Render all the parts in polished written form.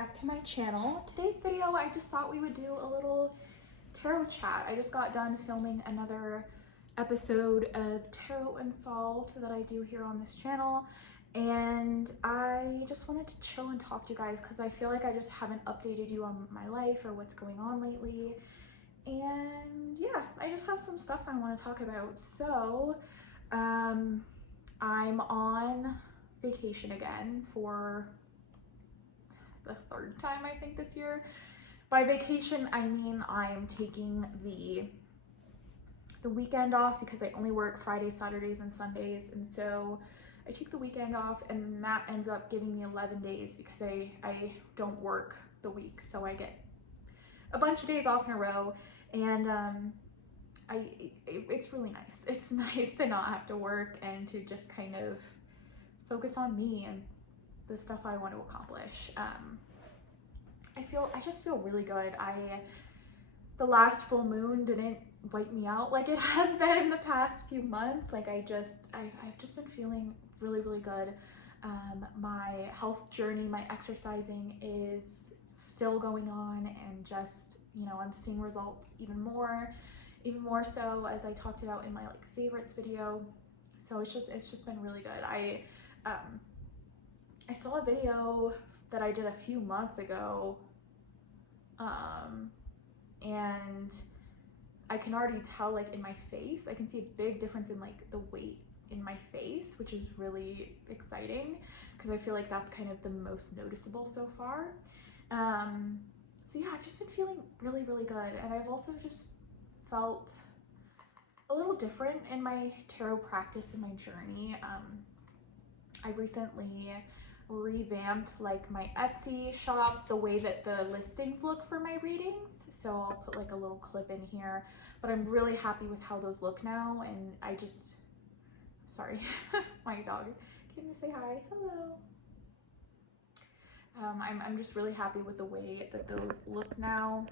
back to my channel. Today's video, I just thought we would do a little tarot chat. I just got done filming another episode of Tarot Unsolved that I do here on this channel, and I just wanted to chill and talk to you guys because I feel like I just haven't updated you on my life or what's going on lately. And yeah, I just have some stuff I want to talk about. So I'm on vacation again for the third time I think this year. By vacation I mean I'm taking the weekend off because I only work Fridays, Saturdays, and Sundays, and so I take the weekend off, and that ends up giving me 11 days because I don't work the week, so I get a bunch of days off in a row. And it's really nice. It's nice to not have to work and to just kind of focus on me and the stuff I want to accomplish. I just feel really good. The last full moon didn't wipe me out like it has been in the past few months. Like I've just been feeling really, really good. My health journey, my exercising is still going on, and just, you know, I'm seeing results even more so, as I talked about in my like favorites video. So it's just been really good. I saw a video that I did a few months ago, and I can already tell, like in my face, I can see a big difference in like the weight in my face, which is really exciting because I feel like that's kind of the most noticeable so far. So yeah, I've just been feeling really, really good, and I've also just felt a little different in my tarot practice and my journey. I recently revamped like my Etsy shop, the way that the listings look for my readings, so I'll put like a little clip in here, but I'm really happy with how those look now. And sorry, my dog came to say hi. Hello. I'm just really happy with the way that those look now.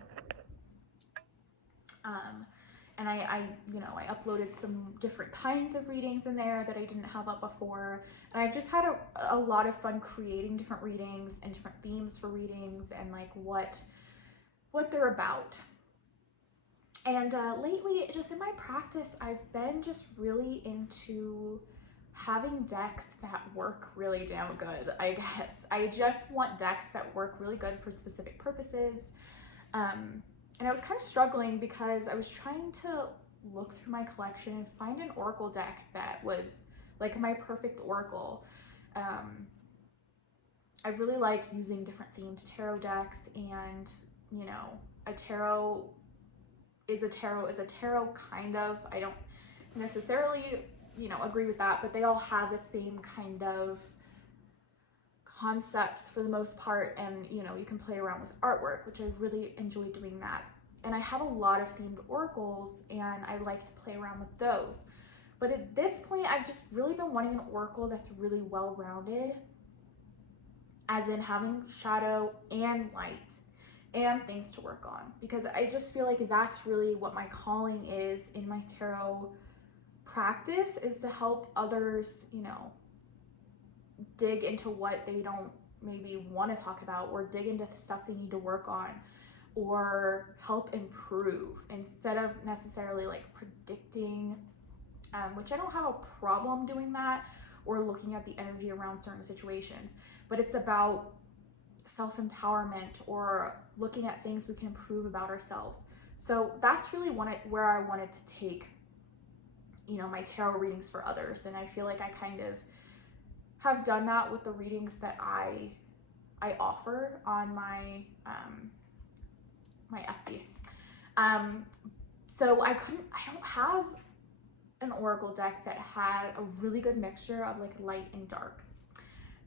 And I uploaded some different kinds of readings in there that I didn't have up before. And I've just had a lot of fun creating different readings and different themes for readings, and like what they're about. And lately, just in my practice, I've been just really into having decks that work really damn good, I guess. I just want decks that work really good for specific purposes. And I was kind of struggling because I was trying to look through my collection and find an oracle deck that was like my perfect oracle. I really like using different themed tarot decks, and you know, a tarot is a tarot kind of. I don't necessarily, you know, agree with that, but they all have the same kind of concepts for the most part, and you know, you can play around with artwork, which I really enjoy doing that. And I have a lot of themed oracles, and I like to play around with those. But at this point, I've just really been wanting an oracle that's really well-rounded, as in having shadow and light and things to work on, because I just feel like that's really what my calling is in my tarot practice, is to help others, you know, dig into what they don't maybe want to talk about, or dig into the stuff they need to work on, or help improve, instead of necessarily like predicting, which I don't have a problem doing that, or looking at the energy around certain situations, but it's about self-empowerment or looking at things we can improve about ourselves. So that's really where I wanted to take, you know, my tarot readings for others. And I feel like I kind of have done that with the readings that I offer on my my Etsy. So I don't have an oracle deck that had a really good mixture of like light and dark.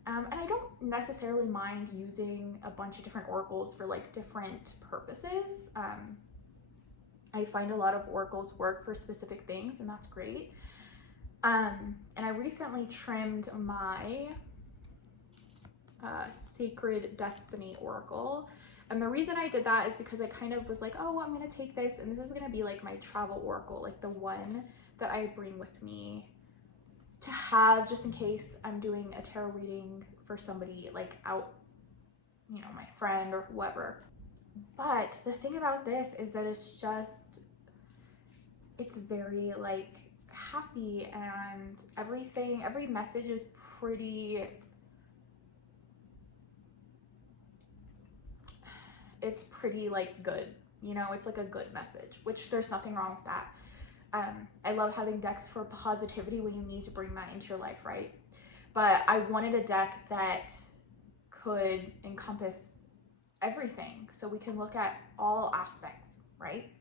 And I don't necessarily mind using a bunch of different oracles for like different purposes. I find a lot of oracles work for specific things, and that's great. And I recently trimmed my Sacred Destiny oracle. And the reason I did that is because I kind of was like, oh, I'm going to take this, and this is going to be like my travel oracle, like the one that I bring with me to have just in case I'm doing a tarot reading for somebody like out you know, my friend or whoever. But the thing about this is that it's very like happy, and everything, every message is pretty, it's pretty like good, you know, it's like a good message, which there's nothing wrong with that. I love having decks for positivity when you need to bring that into your life, right? But I wanted a deck that could encompass everything, so we can look at all aspects, right?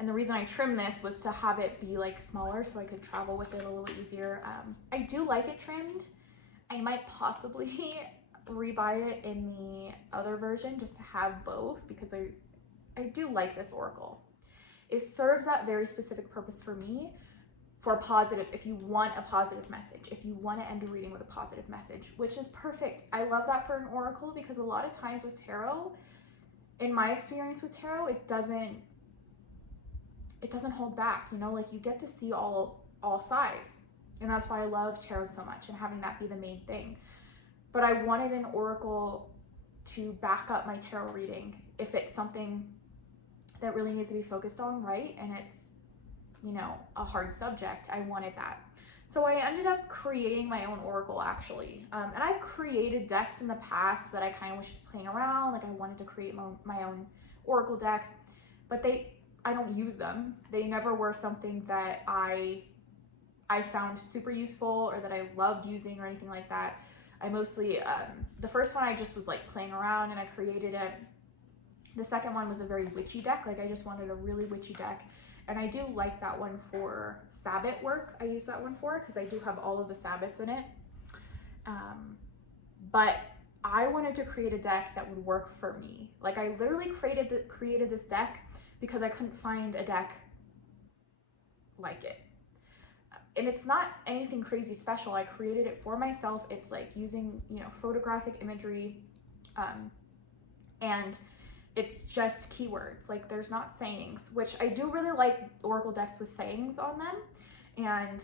And the reason I trimmed this was to have it be like smaller so I could travel with it a little easier. I do like it trimmed. I might possibly rebuy it in the other version just to have both, because I do like this oracle. It serves that very specific purpose for me, for positive, if you want a positive message, if you want to end a reading with a positive message, which is perfect. I love that for an oracle, because a lot of times with tarot, in my experience with tarot, it doesn't hold back, you know, like you get to see all sides. And that's why I love tarot so much, and having that be the main thing. But I wanted an oracle to back up my tarot reading if it's something that really needs to be focused on, right? And it's, you know, a hard subject. I wanted that. So I ended up creating my own oracle, actually. And I've created decks in the past that I kind of was just playing around. Like I wanted to create my own oracle deck, but I don't use them. They never were something that I found super useful or that I loved using or anything like that. I mostly, the first one I just was like playing around and I created it. The second one was a very witchy deck. Like I just wanted a really witchy deck. And I do like that one for Sabbath work. I use that one for, because I do have all of the Sabbaths in it. But I wanted to create a deck that would work for me. Like I literally created this deck because I couldn't find a deck like it. And it's not anything crazy special. I created it for myself. It's like using, you know, photographic imagery, and it's just keywords. Like there's not sayings, which I do really like oracle decks with sayings on them. And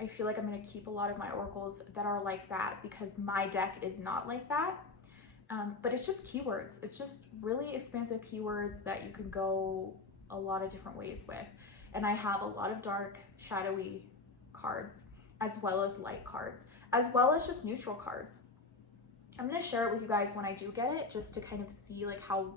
I feel like I'm going to keep a lot of my oracles that are like that, because my deck is not like that. But it's just keywords. It's just really expansive keywords that you can go a lot of different ways with. And I have a lot of dark, shadowy cards, as well as light cards, as well as just neutral cards. I'm going to share it with you guys when I do get it, just to kind of see like how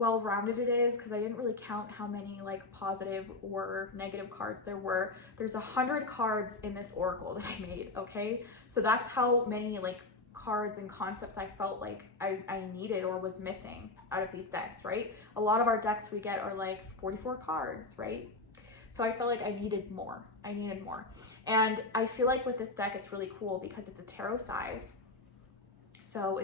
well-rounded it is, because I didn't really count how many like positive or negative cards there were. There's 100 cards in this oracle that I made, okay? So that's how many like cards and concepts I felt like I needed or was missing out of these decks, right? A lot of our decks we get are like 44 cards, right? So I felt like I needed more. And I feel like with this deck, it's really cool because it's a tarot size. So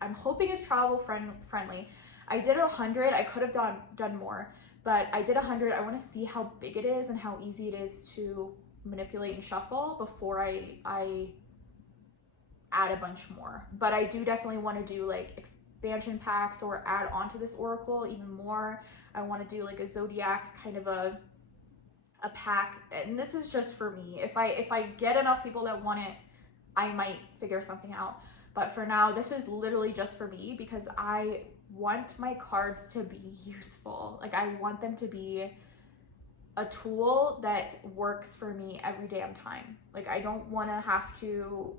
I'm hoping it's travel friendly. I did 100. I could have done more, but I did 100. I want to see how big it is and how easy it is to manipulate and shuffle before I add a bunch more. But I do definitely want to do like expansion packs or add onto this oracle even more. I want to do like a zodiac kind of a pack, and this is just for me. If I get enough people that want it, I might figure something out. But for now, this is literally just for me, because I want my cards to be useful. Like I want them to be a tool that works for me every damn time. Like I don't want to have to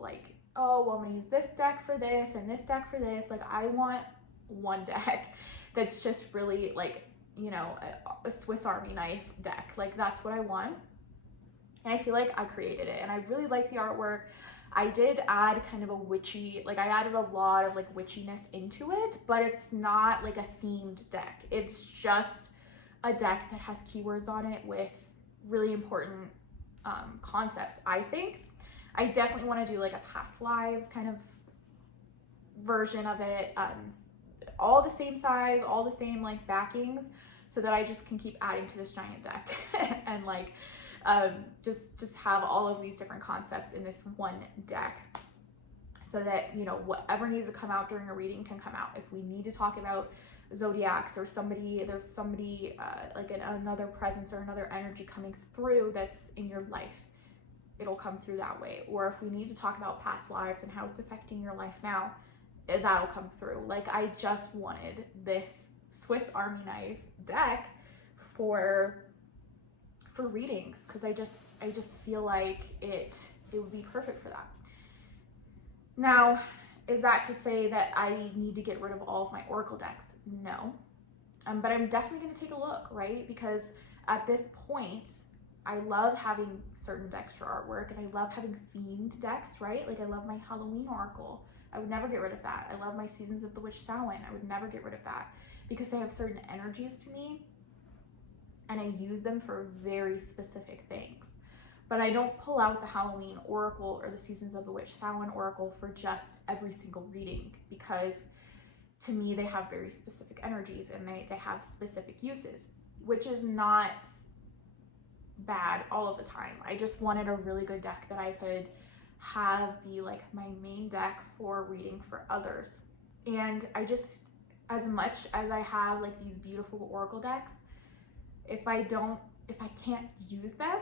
like, oh, well, I'm gonna use this deck for this and this deck for this. Like I want one deck that's just really like, you know, a Swiss Army knife deck. Like that's what I want. And I feel like I created it, and I really like the artwork. I did add kind of a witchy, like I added a lot of like witchiness into it, but it's not like a themed deck. It's just a deck that has keywords on it with really important concepts, I think. I definitely want to do like a past lives kind of version of it. All the same size, all the same like backings, so that I just can keep adding to this giant deck and like just have all of these different concepts in this one deck, so that, you know, whatever needs to come out during a reading can come out. If we need to talk about zodiacs or there's somebody like another presence or another energy coming through that's in your life, it'll come through that way. Or if we need to talk about past lives and how it's affecting your life now, that'll come through. Like, I just wanted this Swiss Army knife deck for readings, because I just feel like it would be perfect for that. Now, is that to say that I need to get rid of all of my Oracle decks? No. But I'm definitely going to take a look, right? Because at this point, I love having certain decks for artwork, and I love having themed decks, right? Like, I love my Halloween Oracle. I would never get rid of that. I love my Seasons of the Witch Samhain. I would never get rid of that, because they have certain energies to me, and I use them for very specific things. But I don't pull out the Halloween Oracle or the Seasons of the Witch Samhain Oracle for just every single reading, because to me, they have very specific energies, and they have specific uses, which is not bad all of the time. I just wanted a really good deck that I could have be like my main deck for reading for others. And I just, as much as I have like these beautiful Oracle decks, if I can't use them,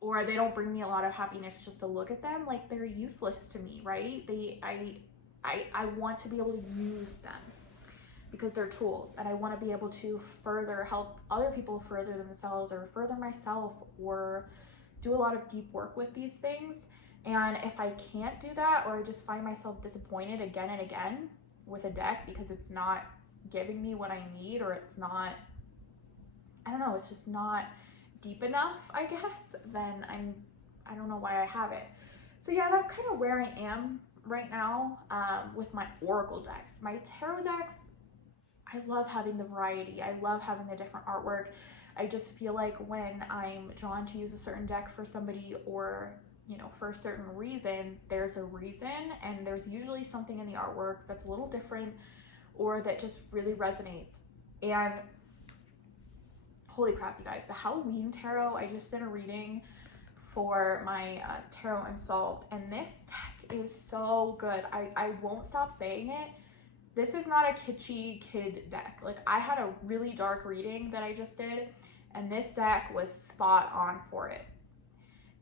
or they don't bring me a lot of happiness just to look at them, like, they're useless to me, right? I want to be able to use them because they're tools, and I want to be able to further help other people further themselves, or further myself, or do a lot of deep work with these things. And if I can't do that, or I just find myself disappointed again and again with a deck because it's not giving me what I need, or it's not, I don't know, it's just not deep enough, I guess, then I don't know why I have it. So yeah, that's kind of where I am right now with my Oracle decks. My tarot decks, I love having the variety. I love having the different artwork. I just feel like when I'm drawn to use a certain deck for somebody, or, you know, for a certain reason, there's a reason, and there's usually something in the artwork that's a little different, or that just really resonates. And holy crap, you guys, the Halloween tarot, I just did a reading for my Tarot Unsolved, and this deck is so good. I won't stop saying it. This is not a kitschy kid deck. Like, I had a really dark reading that I just did, and this deck was spot on for it.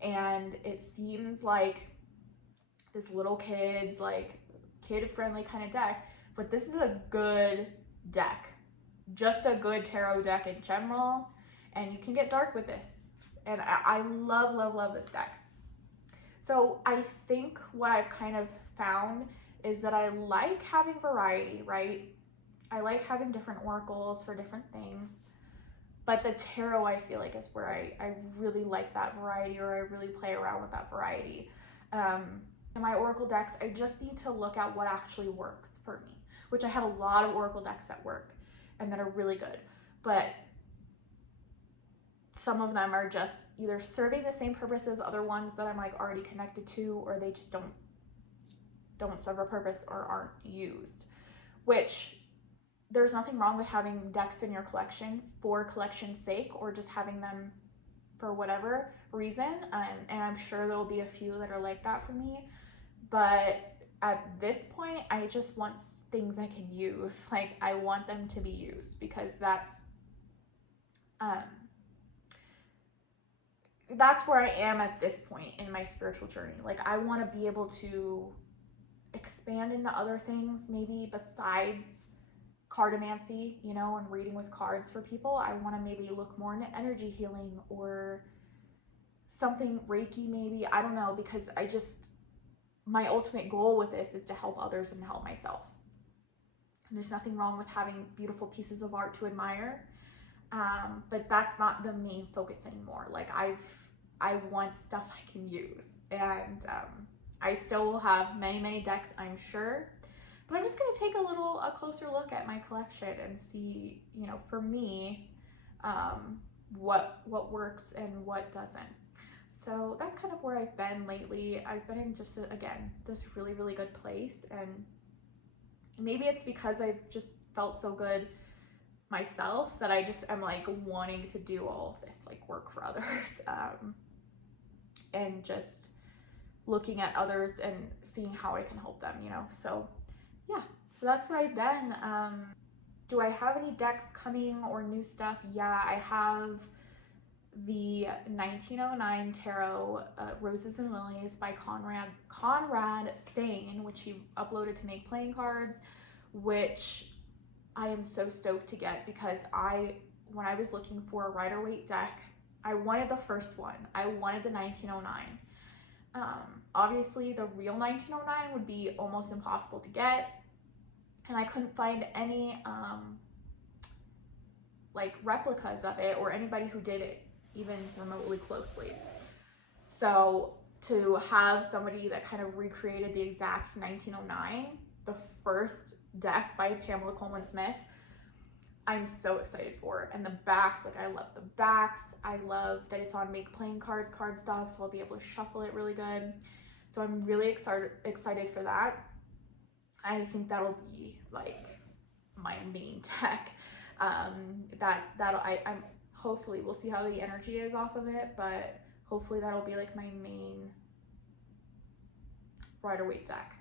And it seems like this little kid's, like, kid-friendly kind of deck, but this is a good deck. Just a good tarot deck in general, and you can get dark with this. And I love, love, love this deck. So I think what I've kind of found is that I like having variety, right? I like having different oracles for different things, but the tarot, I feel like, is where I really like that variety, or I really play around with that variety. In my oracle decks, I just need to look at what actually works for me, which I have a lot of oracle decks that work and that are really good, but some of them are just either serving the same purpose as other ones that I'm like already connected to, or they just don't serve a purpose or aren't used, which there's nothing wrong with having decks in your collection for collection's sake, or just having them for whatever reason. And I'm sure there'll be a few that are like that for me. But at this point, I just want things I can use. Like, I want them to be used, because that's where I am at this point in my spiritual journey. Like, I want to be able to expand into other things, maybe besides cardomancy, you know, and reading with cards for people. I want to maybe look more into energy healing, or something Reiki maybe, I don't know, because my ultimate goal with this is to help others and help myself. And there's nothing wrong with having beautiful pieces of art to admire, but that's not the main focus anymore. Like, I want stuff I can use, and I still will have many, many decks, I'm sure, but I'm just going to take a closer look at my collection and see, you know, for me, what works and what doesn't. So that's kind of where I've been lately. I've been in just, again, this really, really good place, and maybe it's because I've just felt so good myself that I just am like wanting to do all of this like work for others, and just looking at others and seeing how I can help them, you know. So yeah, so that's where I've been. Do I have any decks coming or new stuff? Yeah, I have the 1909 Tarot Roses and Lilies by Conrad Stain, which he uploaded to Make Playing Cards, which I am so stoked to get because when I was looking for a Rider-Waite deck, I wanted the first one. I wanted the 1909. Obviously, the real 1909 would be almost impossible to get, and I couldn't find any like replicas of it or anybody who did it even remotely closely. So to have somebody that kind of recreated the exact 1909, the first deck by Pamela Coleman Smith, I'm so excited for it. And the backs, like I love the backs. I love that it's on Make Playing Cards cardstock, so I'll be able to shuffle it really good. So I'm really excited for that. I think that'll be like my main deck. I'm hopefully, we'll see how the energy is off of it, but hopefully that'll be like my main Rider-Waite deck.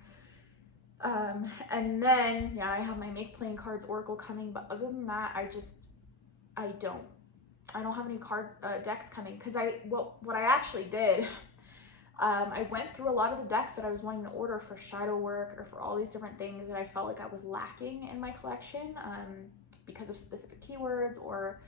And then, yeah, I have my Make Playing Cards Oracle coming, but other than that, I don't have any card decks coming, because what I actually did, I went through a lot of the decks that I was wanting to order for shadow work or for all these different things that I felt like I was lacking in my collection, because of specific keywords or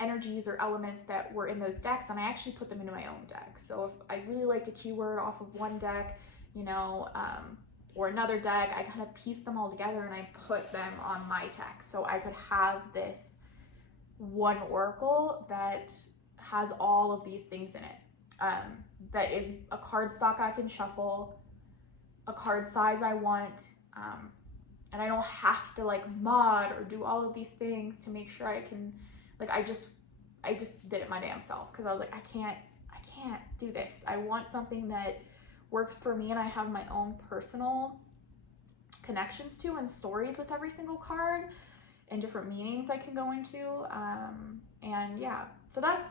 energies or elements that were in those decks, and I actually put them into my own deck. So if I really liked a keyword off of one deck, you know, or another deck, I kind of pieced them all together and I put them on my deck so I could have this one oracle that has all of these things in it. That is a card stock I can shuffle, a card size I want, and I don't have to like mod or do all of these things to make sure I can, like, I just did it my damn self, because I was like, I can't do this. I want something that works for me and I have my own personal connections to and stories with every single card and different meanings I can go into. And yeah, so that's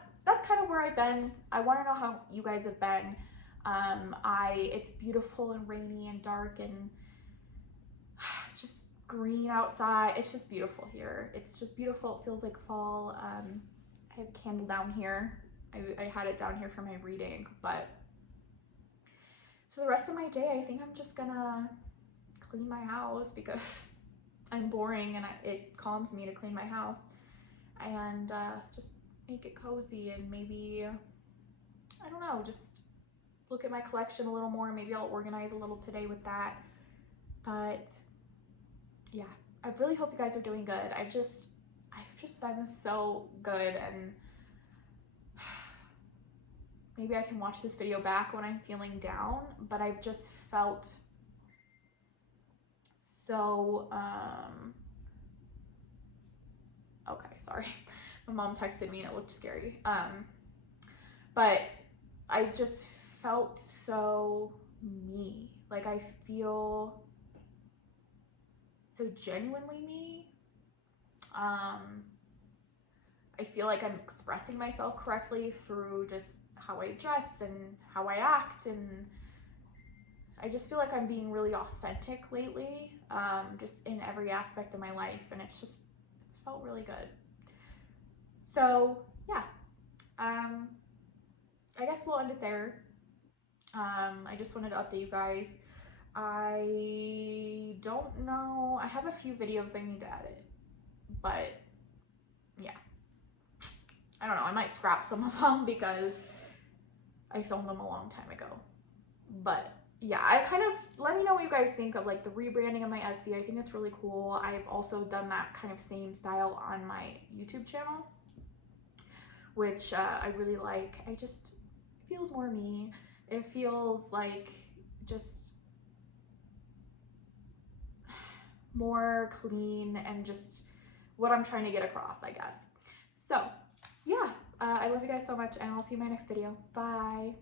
kind of where I've been. I want to know how you guys have been. It's beautiful and rainy and dark and just green outside. It's just beautiful here. It's just beautiful. It feels like fall. I have a candle down here. I had it down here for my reading, but so the rest of my day, I think I'm just gonna clean my house because I'm boring and it calms me to clean my house, and just make it cozy, and maybe, I don't know, just look at my collection a little more. Maybe I'll organize a little today with that. But yeah, I really hope you guys are doing good. I've just been so good, and maybe I can watch this video back when I'm feeling down, but I've just felt so, okay, sorry. My mom texted me and it looked scary. But I just felt so me. Like, I feel so genuinely me. I feel like I'm expressing myself correctly through just how I dress and how I act, and I just feel like I'm being really authentic lately, just in every aspect of my life, and it's felt really good. So yeah, I guess we'll end it there. I just wanted to update you guys. I don't know, I have a few videos I need to edit, but yeah, I don't know, I might scrap some of them because I filmed them a long time ago. But yeah, I kind of, let me know what you guys think of like the rebranding of my Etsy. I think it's really cool. I've also done that kind of same style on my YouTube channel, which I really like. It feels more me. It feels like just more clean and just what I'm trying to get across, I guess. So yeah, I love you guys so much, and I'll see you in my next video. Bye.